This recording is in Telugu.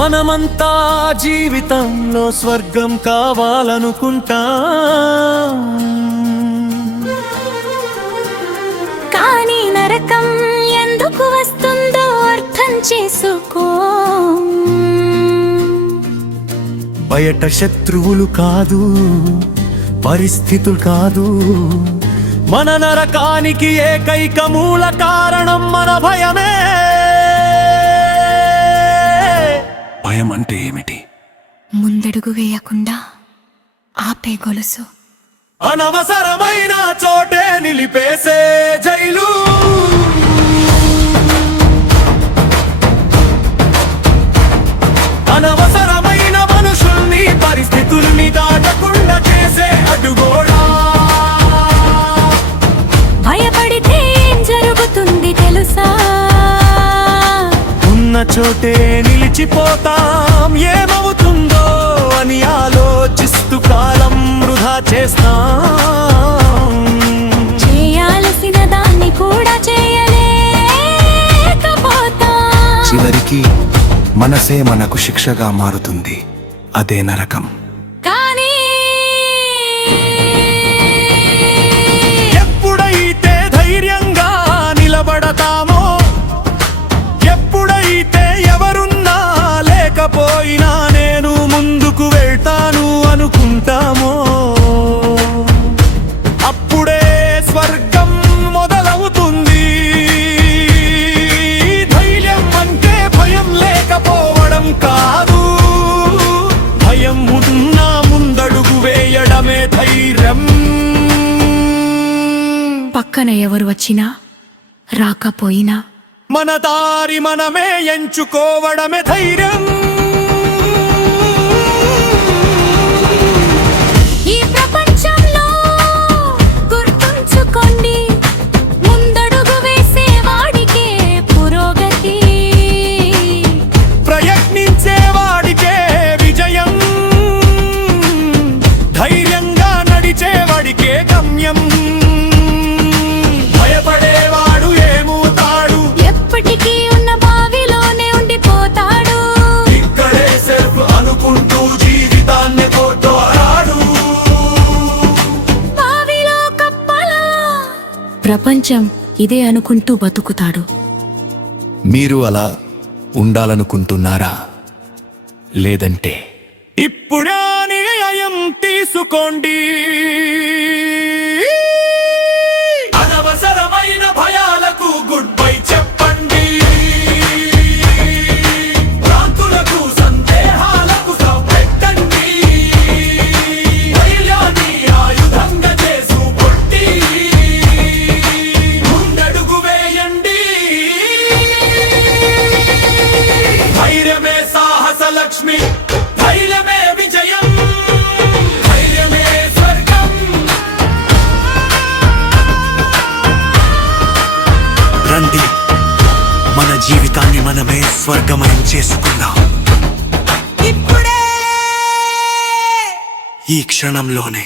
మనమంతా జీవితంలో స్వర్గం కావాలనుకుంటాం, కానీ నరకం ఎందుకు వస్తుందో అర్థం చేసుకో. బయట శత్రువులు కాదు, పరిస్థితులు కాదు, మన నరకానికి ఏకైక మూల కారణం మన భయమే. భయం అంటే ఏమిటి? ముందడుగు వేయకుండా ఆపే గొలుసు. అనవసరమైన చోటే నిలిపేసే జైలు. అనవసరమైన మనుషుల్ని పరిస్థితుల్ని దాటకుండా చేసే అడ్డుగోడా. భయపడితే ఏం జరుగుతుంది తెలుసా? ఉన్న చోటే నిలిచిపోతాం, ఏమవుతుందో అని ఆలోచిస్తూ కాలం వృధా చేస్తాం. చేయాల్సిన దాన్ని కూడా చేయలేకపోతాం. చివరికి మనసే మనకు శిక్షగా మారుతుంది, అదే నరకం. కానీ ఎప్పుడైతే ధైర్యంగా నిలబడతామో, ఎప్పుడైతే ఎవరున్నా లేకపోయినా నేను ముందుకు వెళ్తాను అనుకుంటామో, అప్పుడే స్వర్గం మొదలవుతుంది. ధైర్యం అంటే భయం లేకపోవడం కాదు, భయం ఉన్నా ముందడుగు వేయడమే ధైర్యం. పక్కన ఎవరు వచ్చినా రాకపోయినా మన దారి మనమే ఎంచుకోవడమే ధైర్యం. ఈ ప్రపంచంలో గుర్తుంచుకోండి, ముందడుగు వేసే వాడికే పురోగతి, ప్రయత్నించే వాడికే విజయం, ధైర్యంగా నడిచే వాడికే గమ్యం. భయపడేవాడు ఏమవుతాడు? ఎప్పటికీ ఉన్న బావిలోనే ఉండిపోతాడు. ఇక్కడే సెల్ఫ్ అనుకుంటూ జీవితాన్ని కొట్టాడు. బావిలో కప్పలా ప్రపంచం ఇదే అనుకుంటూ బతుకుతాడు. మీరు అలా ఉండాలనుకుంటున్నారా? లేదంటే ఇప్పుడే నిర్ణయం తీసుకోండి. అనవసరమైన భయాలకు గుడ్ బై చెప్పండి. భ్రాంతులకు సందేహాలకు పెట్టండి. ధైర్యాన్ని ఆయుధంగా చేసుకొట్టి ముందడుగు వేయండి. ధైర్యమే సాహస లక్ష్మి, ధైర్యమే విజయం, ధైర్యమే స్వర్గం. రండి, మన జీవితాన్ని మనమే స్వర్గమయం చేసుకుందాం. ఇప్పుడే, ఈ క్షణంలోనే.